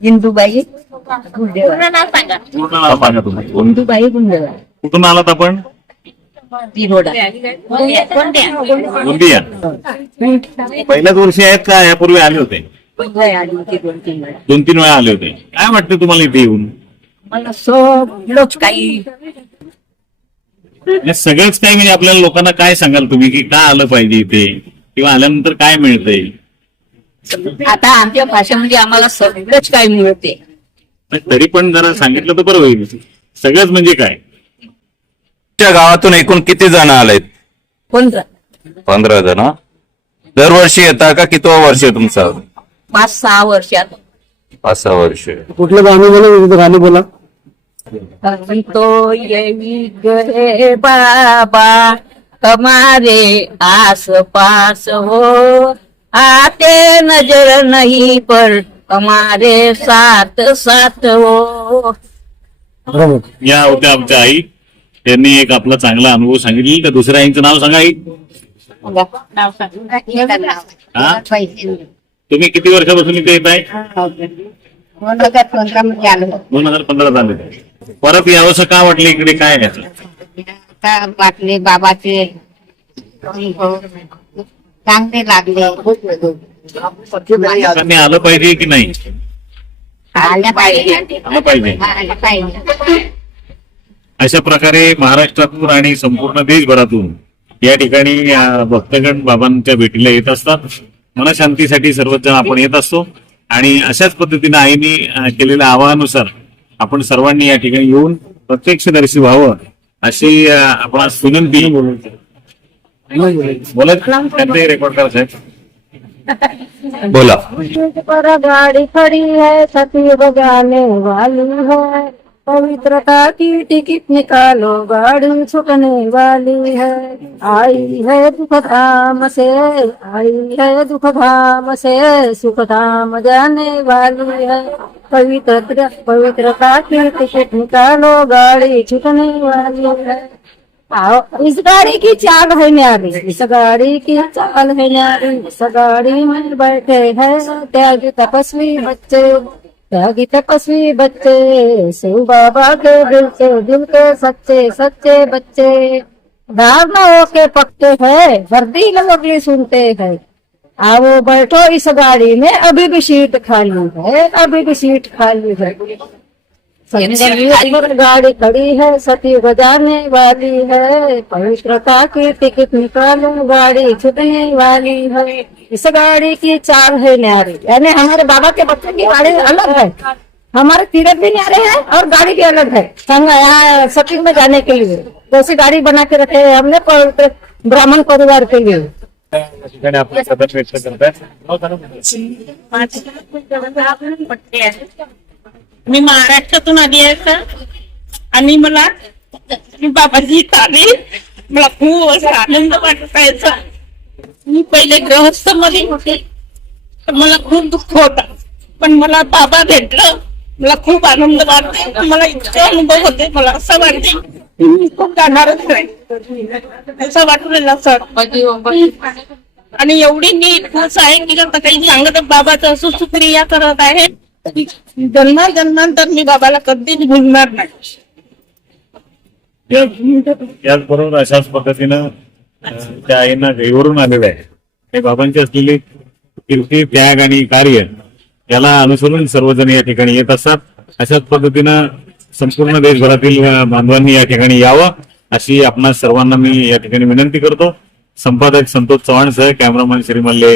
इंदुबाई पूर्ण नाव सांगा. तुम्ही. इंदुबाई गुंडेवार. कुठून आलात आपण? तिरोडा गोंदिया. पहिल्याच वर्षी आहेत का? यापूर्वी आले होते. वय आली होती दोन तीन वेळा. दोन तीन वेळा आले होते. काय वाटतं तुम्हाला इथे येऊन? मला सगळंच काही हे सगळंच काय म्हणजे आपल्याला लोकांना काय सांगाल तुम्ही की का आलं पाहिजे इथे? किंवा आल्यानंतर काय मिळतंय? आता आमच्या भाषेमध्ये आम्हाला सगळंच काही मिळते. तरी पण जरा सांगितलं तर बरं होईल. सगळंच म्हणजे काय? तुमच्या गावातून एकूण किती जण आलेत? पंधरा. पंधरा जण. दरवर्षी येता का? कितवा वर्ष आहे तुमचं? पाच सहा वर्षात पाच सहा वर्ष. कुठलं गाणं बोला गाणी बोला. तो गए बाबा हमारे आस पास हो. आते नजर नहीं पर हमारे साथ साथ हो बरोबर. या होत्या आमच्या आई. त्यांनी एक आपला चांगला अनुभव सांगितला तर दुसऱ्या आईचं नाव सांगा आई. हा? तुम्ही किती वर्षापासून इथे येत आहे? दोन हजार पंधरा झाले परत यावंसं का वाटलं इकडे? काय आहे याचं? बाबाचे. चांगले लागले आलं पाहिजे की नाही? आल्या पाहिजे. आलं पाहिजे. अशा प्रकारे महाराष्ट्रातून आणि संपूर्ण देशभरातून या ठिकाणी भक्तगण बाबांच्या भेटीला येत असतात. मनशांतीसाठी सर्वच जण आपण येत असतो. आणि अशाच पद्धतीने आईने केलेल्या आवाहनानुसार आपण सर्वांनी या ठिकाणी येऊन प्रत्यक्षदर्शी व्हावं अशी आपण विनंती बोला पर गाड़ी खड़ी है, सती बजाने वाली है। पवित्रता की टिकट निकालो, गाड़ी छुटने वाली है। आई है दुख धाम से, आई है दुख धाम से सुख धाम जाने वाली है। पवित्र पवित्रता की टिकट निकालो, गाड़ी छुटने वाली है। इस गाड़ी की चाल है न्यारी इस गाड़ी की चाल है न्यारी इस गाड़ी में बैठे हैं, त्यागी तपस्वी बच्चे, त्यागी तपस्वी बच्चे, शिव बाबा के दिल से, दिल के सच्चे सच्चे बच्चे। धारणाओं के पक्के हैं, वर्दी लगली सुनते हैं। आओ, बैठो इस गाड़ी में, अभी भी सीट खाली है, अभी भी सीट खाली है। गाड़ी खड़ी है सती बजाने वाली है। पवित्रता की टिकट निकालो गाड़ी छुटने वाली है। इस गाड़ी की चाल है न्यारी। यानी हमारे बाबा के बच्चे की गाड़ी अलग है। हमारे तीरथ भी न्यारे हैं और गाड़ी भी अलग है। संग यहाँ सती में जाने के लिए वैसी गाड़ी बना के रखे है हमने पवित्र ब्राह्मण परिवार के लिए। मी महाराष्ट्रातून आली आहे सर आणि मला मी बाबाजी इथं आली. मला खूप असा आनंद वाटत आहे सर मी पहिले गृहस्थमध्ये होते. तर मला खूप दुःख होता. पण मला बाबा भेटलं. मला खूप आनंद वाटते मला इतके अनुभव होते. मला असं वाटते मी खूप जाणारच नाही. असं वाटलेलं सर आणि एवढी मी खुश आहे की आता काही सांगत बाबाचं सुसुक्रिया करत आहे. जन्मा जन्मांतर मी बाबाला कधीच भुलणार नाही. याचबरोबर अशाच पद्धतीनं त्या आईंना घरीवरून आलेलं आहे. हे बाबांची असलेली कीर्ती त्याग आणि कार्य याला अनुसरून सर्वजण या ठिकाणी येत असतात. अशाच पद्धतीनं संपूर्ण देशभरातील बांधवांनी या ठिकाणी यावं अशी आपण सर्वांना मी या ठिकाणी विनंती करतो. संपादक संतोष चव्हाण सह कॅमेरामॅन श्री मल्ले